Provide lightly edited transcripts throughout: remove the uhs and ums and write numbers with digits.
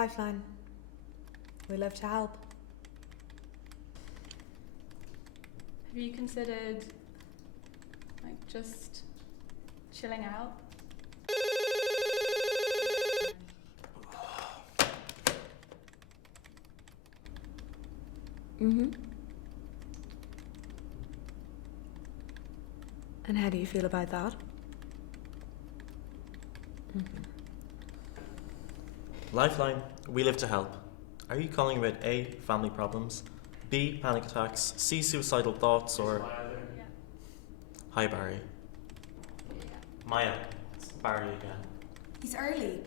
Lifeline. We love to help. Have you considered, just chilling out? Mm-hmm. And how do you feel about that? Mm-hmm. Lifeline, we live to help. Are you calling about A, family problems, B, panic attacks, C, suicidal thoughts, or... Yeah. Hi, Barry. Maya, it's Barry again. He's early.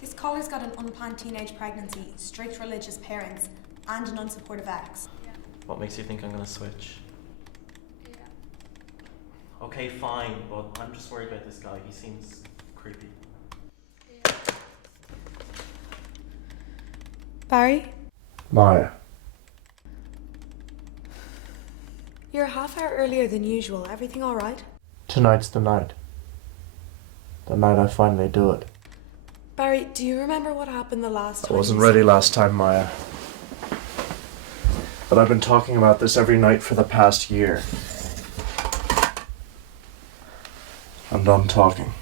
This caller's got an unplanned teenage pregnancy, strict religious parents, and an unsupportive ex. Yeah. What makes you think I'm gonna switch? Yeah. Okay, fine, but I'm just worried about this guy. He seems creepy. Yeah. Barry? Maya. You're a half hour earlier than usual. Everything all right? Tonight's the night. The night I finally do it. Barry, do you remember what happened the last time? I wasn't ready last time, Maya. But I've been talking about this every night for the past year. I'm done talking.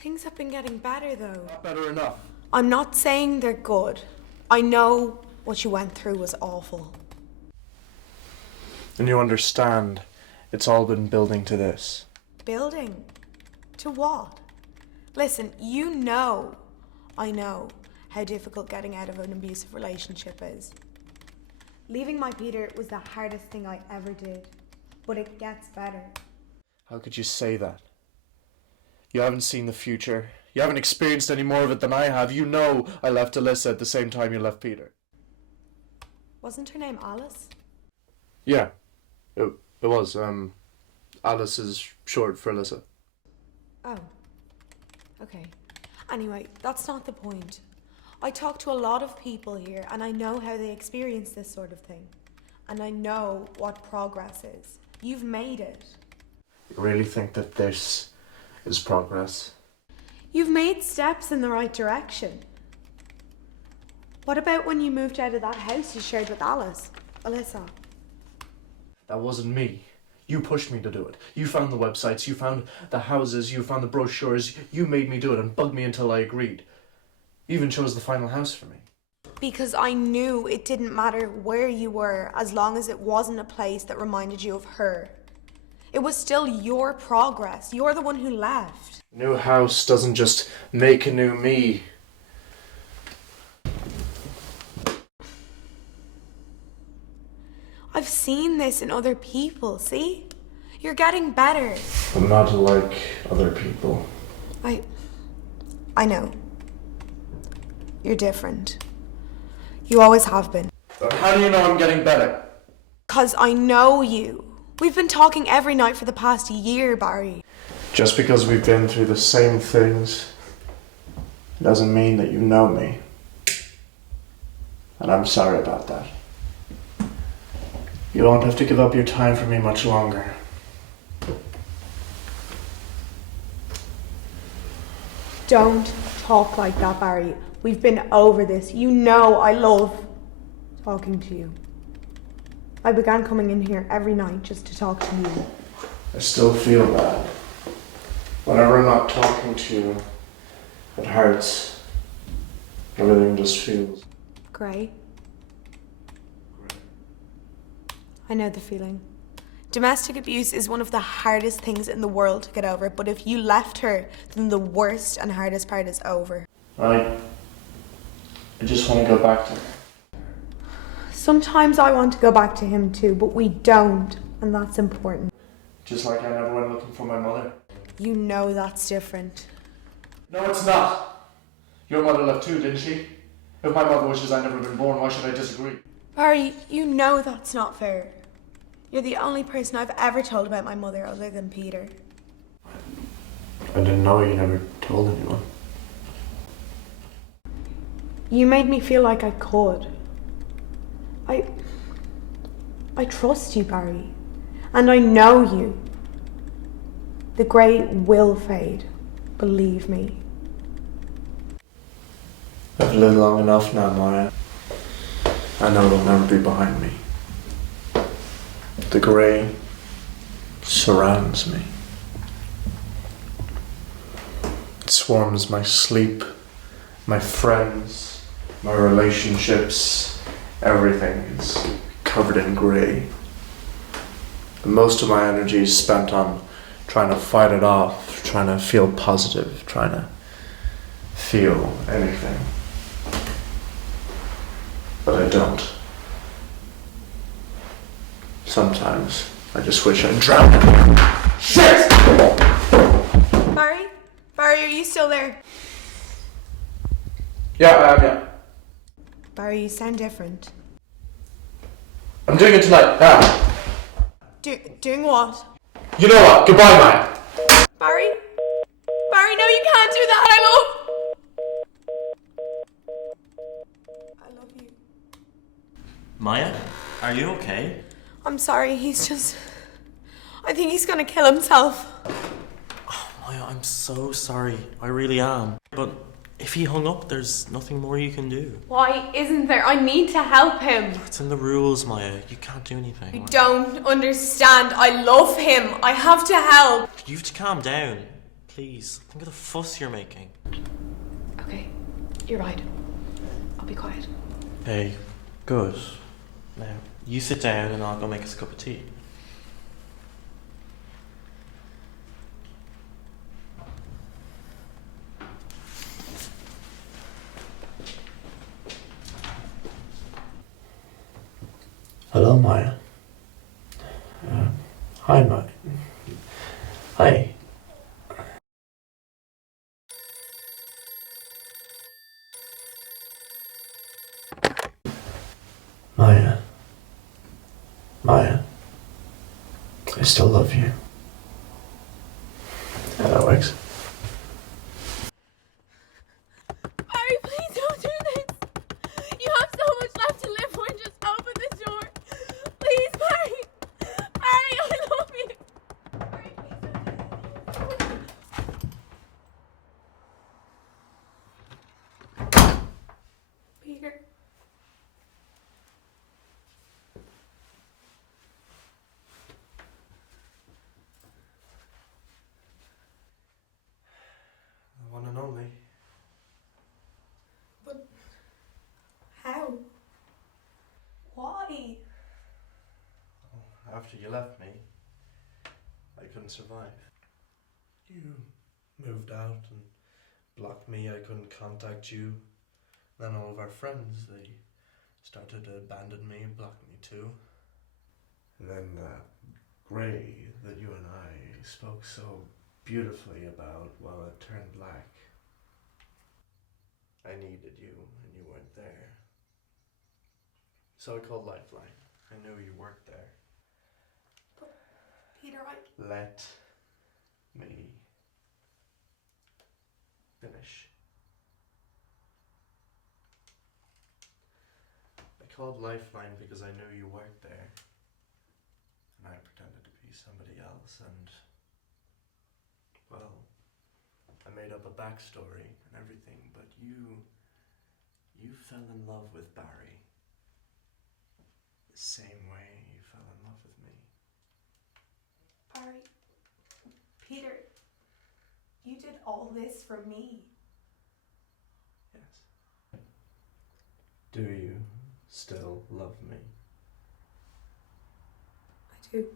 Things have been getting better, though. Not better enough. I'm not saying they're good. I know what you went through was awful. And you understand, it's all been building to this. Building? To what? Listen, you know, I know how difficult getting out of an abusive relationship is. Leaving my Peter was the hardest thing I ever did, but it gets better. How could you say that? You haven't seen the future. You haven't experienced any more of it than I have. You know I left Alyssa at the same time you left Peter. Wasn't her name Alice? Yeah, it was. Alice is short for Alyssa. Oh, okay. Anyway, that's not the point. I talk to a lot of people here and I know how they experience this sort of thing. And I know what progress is. You've made it. You really think that this is progress? You've made steps in the right direction. What about when you moved out of that house you shared with Alyssa? That wasn't me. You pushed me to do it. You found the websites, you found the houses, you found the brochures. You made me do it and bugged me until I agreed. You even chose the final house for me. Because I knew it didn't matter where you were as long as it wasn't a place that reminded you of her. It was still your progress. You're the one who left. New house doesn't just make a new me. I've seen this in other people, see? You're getting better. I'm not like other people. I know. You're different. You always have been. But how do you know I'm getting better? 'Cause I know you. We've been talking every night for the past year, Barry. Just because we've been through the same things doesn't mean that you know me. And I'm sorry about that. You won't have to give up your time for me much longer. Don't talk like that, Barry. We've been over this. You know I love talking to you. I began coming in here every night just to talk to you. I still feel bad. Whenever I'm not talking to you, it hurts. Everything just feels Grey. I know the feeling. Domestic abuse is one of the hardest things in the world to get over, but if you left her, then the worst and hardest part is over. I just want to go back to her. Sometimes I want to go back to him too, but we don't, and that's important. Just like I never went looking for my mother. You know that's different. No, it's not. Your mother left too, didn't she? If my mother wishes I'd never been born, why should I disagree? Barry, you know that's not fair. You're the only person I've ever told about my mother other than Peter. I didn't know you never told anyone. You made me feel like I could. I trust you, Barry. And I know you. The grey will fade. Believe me. I've lived long enough now, Maya. I know it'll never be behind me. The grey surrounds me. It swarms my sleep, my friends, my relationships. Everything is covered in grey. And most of my energy is spent on trying to fight it off, trying to feel positive, trying to feel anything. But I don't. Sometimes I just wish I'd drown it. Shit! Barry? Barry, are you still there? Yeah, I am, yeah. Barry, you sound different. I'm doing it tonight, now. Doing what? You know what? Goodbye, Maya. Barry? Barry, no, you can't do that. I love you. Maya, are you okay? I'm sorry, I think he's gonna kill himself. Maya, I'm so sorry. I really am. But if he hung up, there's nothing more you can do. Why isn't there? I need to help him. It's in the rules, Maya. You can't do anything. You don't understand. I love him. I have to help. You have to calm down. Please. Think of the fuss you're making. Okay, you're right. I'll be quiet. Hey, good. Now, you sit down and I'll go make us a cup of tea. Hello, Maya. Hi, Maya. Hi. Maya. Maya. I still love you. Yeah, that works. Barry, please don't do this. You have so much left to live for. Just open the door. Please, Barry. Barry, I love you. Barry, please don't do this. Peter. The one and only. But how? Why? After you left me, I couldn't survive. You moved out and blocked me. I couldn't contact you. Then all of our friends, they started to abandon me and block me too. And then that grey that you and I spoke so beautifully about, well, it turned black. I needed you and you weren't there. So I called Lifeline. I knew you worked there. Peter, Let me finish. I called Lifeline because I knew you worked there. And I pretended to be somebody else and, well, I made up a backstory and everything, but you fell in love with Barry. The same way you fell in love with me. Barry. Peter, you did all this for me. Yes. Do you still love me? I do.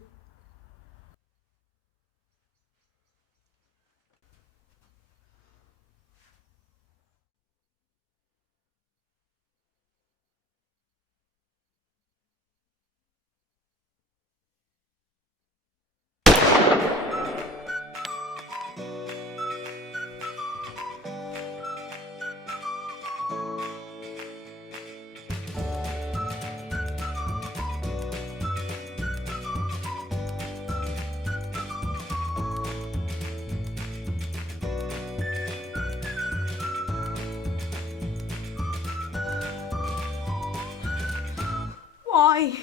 Why?